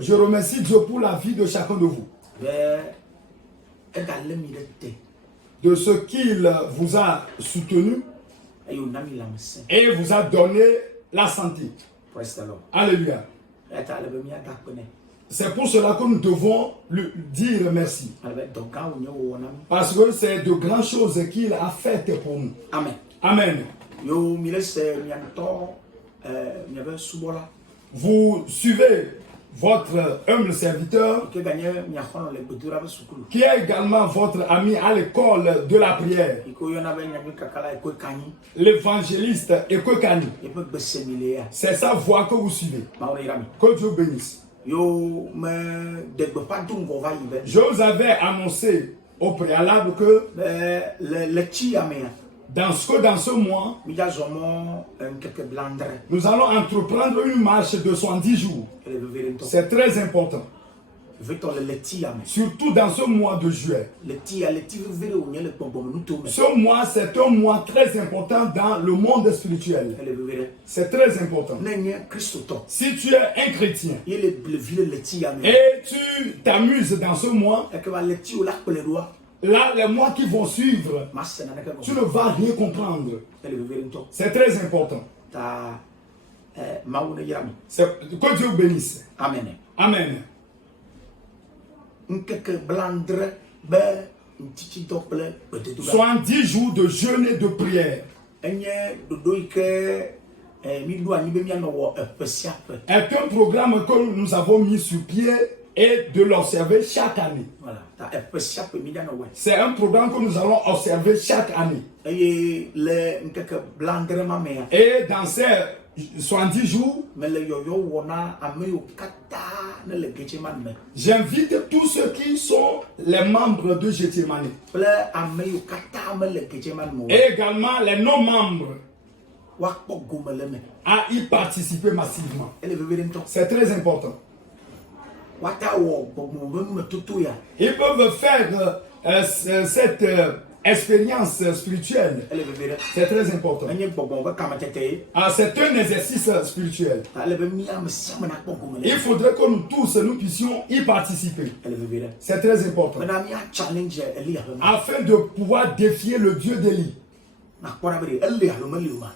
Je remercie Dieu pour la vie de chacun de vous. De ce qu'il vous a soutenu et vous a donné la santé. Alléluia. C'est pour cela que nous devons lui dire merci. Parce que c'est de grandes choses qu'il a faites pour nous. Amen. Amen. Vous suivez votre humble serviteur qui est également votre ami à l'école de la prière, l'évangéliste Ekokani. C'est sa voix que vous suivez. Que Dieu bénisse. Je vous avais annoncé au préalable que dans ce mois, nous allons entreprendre une marche de 70 jours. C'est très important. Surtout dans ce mois de juillet. Ce mois, c'est un mois très important dans le monde spirituel. C'est très important. Si tu es un chrétien et tu t'amuses dans ce mois, là, les mois qui vont suivre, tu ne vas rien comprendre. C'est très important. Que Dieu bénisse. Amen. Amen. 70 jours de jeûne et de prière. Est un programme que nous avons mis sur pied et de l'observer chaque année. C'est un programme que nous allons observer chaque année. Et dans ces 70 jours, j'invite tous ceux qui sont les membres de Gethsemane et également les non-membres à y participer massivement. C'est très important. Ils peuvent faire cette expérience spirituelle. C'est très important. C'est un exercice spirituel. Il faudrait que nous tous nous puissions y participer. C'est très important. Afin de pouvoir défier le Dieu d'Élie.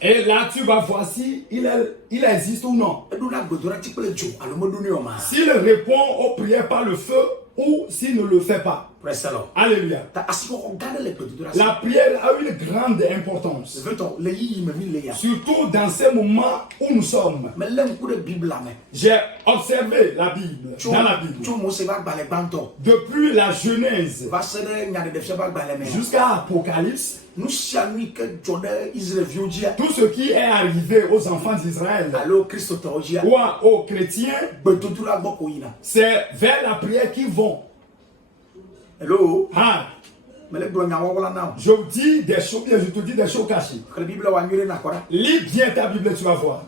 Et là, tu vas voir si il existe ou non. S'il répond aux prières par le feu ou s'il ne le fait pas. Alléluia. La prière a une grande importance. Surtout dans ces moments où nous sommes. J'ai observé la Bible. Dans la Bible. Depuis la Genèse jusqu'à Apocalypse. Tout ce qui est arrivé aux enfants d'Israël ou aux chrétiens, c'est vers la prière qu'ils vont. Hello. Ah. Je te dis des choses cachées. Lis bien ta Bible, tu vas voir.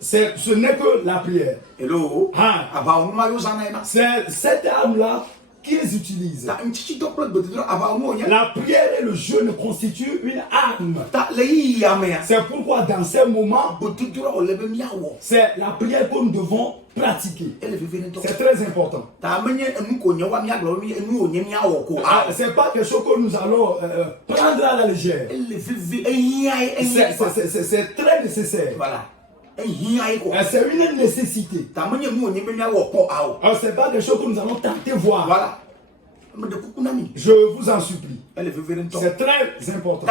Ce n'est que la prière. Hello. Ah. C'est cette arme-là qu'ils utilisent. La prière et le jeûne constituent une arme. C'est pourquoi dans ces moments, c'est la prière que nous devons pratiquer. C'est très important. C'est pas quelque chose que nous allons prendre à la légère. C'est très nécessaire. Voilà. C'est une nécessité. C'est pas quelque chose que nous allons tenter voir. Voilà. Je vous en supplie. C'est très important.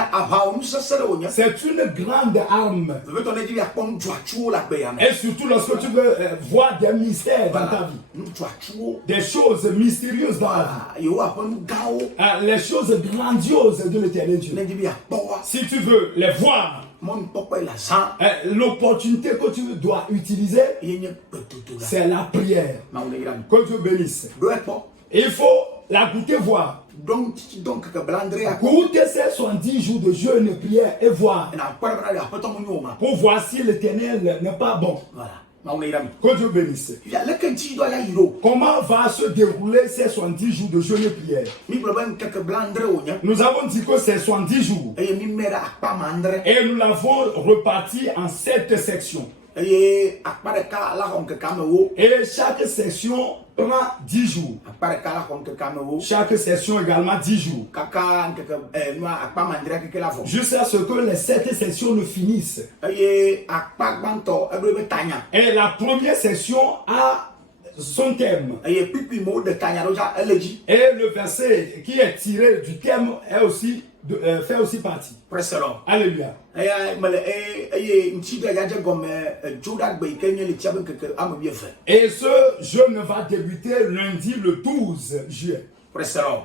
C'est une grande arme. Et surtout lorsque tu veux voir des mystères dans ta vie. Des choses mystérieuses dans la vie. Les choses grandioses de l'éternel Dieu. Si tu veux les voir, l'opportunité que tu dois utiliser, c'est la prière. Que Dieu bénisse. Il faut la goûter, voir. Goûter ces 70 jours de jeûne et prière et voir. Pour voir si l'éternel n'est pas bon. Que Dieu bénisse. Comment va se dérouler ces 70 jours de jeûne et prière? Nous avons dit que c'est 70 jours. Et nous l'avons reparti en 7 sections. Et chaque session prend 10 jours. Chaque session également 10 jours. Jusqu'à ce que les 7 sessions ne finissent. Et la première session a son thème. Et le verset qui est tiré du thème est aussi fait aussi partie. Alléluia. Et ce jeûne va débuter lundi le 12 juillet.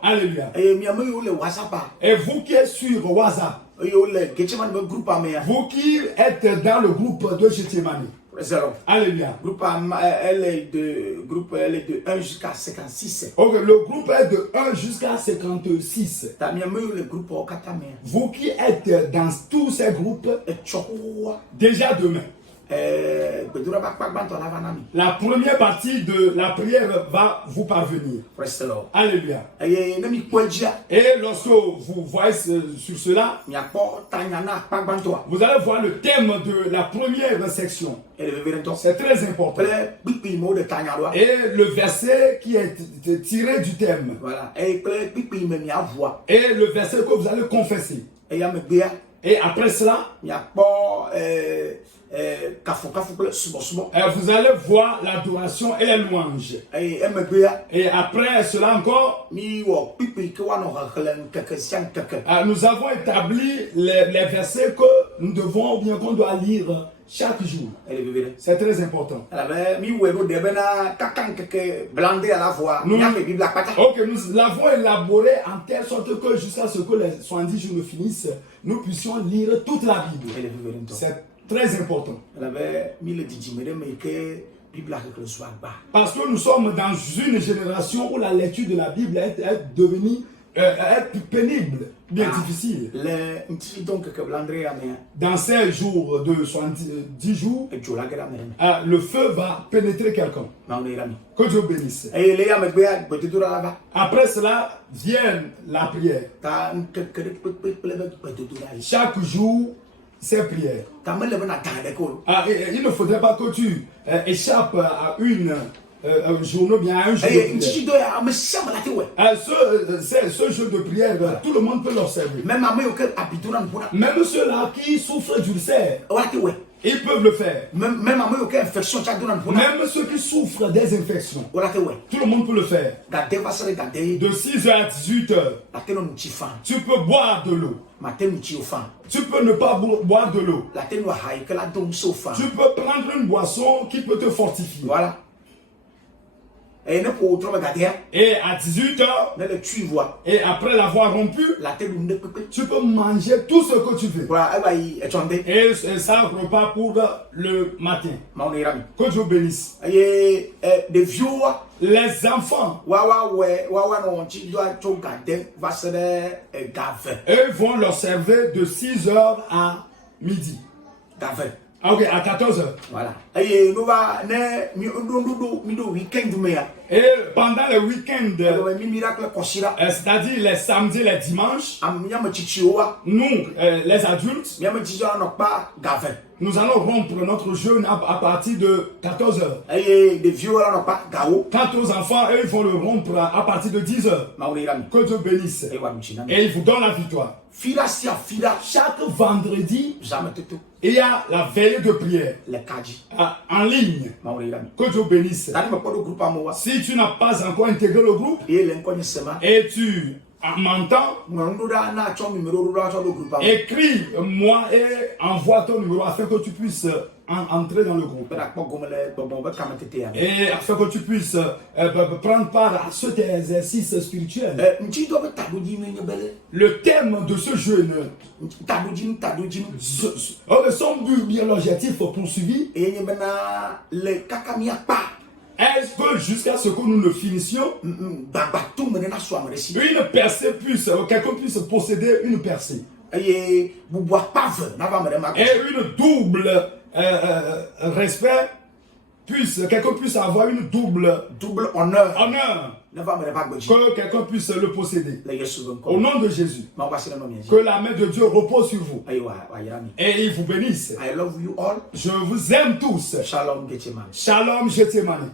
Alléluia. Et vous qui êtes sur WhatsApp, vous qui êtes dans le groupe de Gethsemane, alléluia. Elle est de 1 jusqu'à 56. Okay, le groupe est de 1 jusqu'à 56. Vous qui êtes dans tous ces groupes, déjà demain, la première partie de la prière va vous parvenir. Alléluia. Et lorsque vous voyez sur cela, vous allez voir le thème de la première section. C'est très important. Et le verset qui est tiré du thème. Et le verset que vous allez confesser. Et après cela, vous allez voir l'adoration et les louanges. Et après cela encore, nous avons établi les versets que nous devons, ou bien qu'on doit lire chaque jour. C'est très important. Nous l'avons élaboré en telle sorte que jusqu'à ce que les 70 jours ne finissent, nous puissions lire toute la Bible. C'est très important. Parce que nous sommes dans une génération où la lecture de la Bible est devenue pénible, bien difficile. Dans ces jours de 70 jours, le feu va pénétrer quelqu'un. Que Dieu bénisse. Après cela vient la prière. Chaque jour, ces prières. Il ne faudrait pas que tu échappes à une journée, bien à un jour de prière. Ce jeu de prière, tout le monde peut l'observer. Même ceux-là qui souffrent d'ulcère, ils peuvent le faire. Même ceux qui souffrent des infections, tout le monde peut le faire. De 6h à 18h, tu peux boire de l'eau. Tu peux ne pas boire de l'eau. Tu peux prendre une boisson qui peut te fortifier. Voilà. Et à 18h, et après l'avoir rompu, tu peux manger tout ce que tu veux. Et ça repart pour le matin. Que Dieu bénisse. Les enfants, eux vont leur servir de 6h à midi. Ok, à 14h. Voilà. Et pendant le week-end, c'est-à-dire les samedis, les dimanches, nous, les adultes, nous allons rompre notre jeûne à partir de 14h. Quant aux enfants, eux, ils vont le rompre à partir de 10h. Que Dieu bénisse. Et il vous donne la victoire. Chaque vendredi, il y a la veillée de prière en ligne. Que Dieu bénisse. Si tu n'as pas encore intégré le groupe et tu m'entends, écris-moi et envoie ton numéro afin que tu puisses entrer dans le groupe. Et afin que tu puisses prendre part à cet exercice spirituel. Le thème de ce jeûne, son but bien l'objectif poursuivi, est-ce que jusqu'à ce que nous ne finissions, une percée puisse, quelqu'un puisse posséder une percée. Et une double respect, quelqu'un puisse avoir une double honneur. Que quelqu'un puisse le posséder. Au nom de Jésus. Que la main de Dieu repose sur vous. Et il vous bénisse. I love you all. Je vous aime tous. Shalom Getsemani. Shalom Getsemani.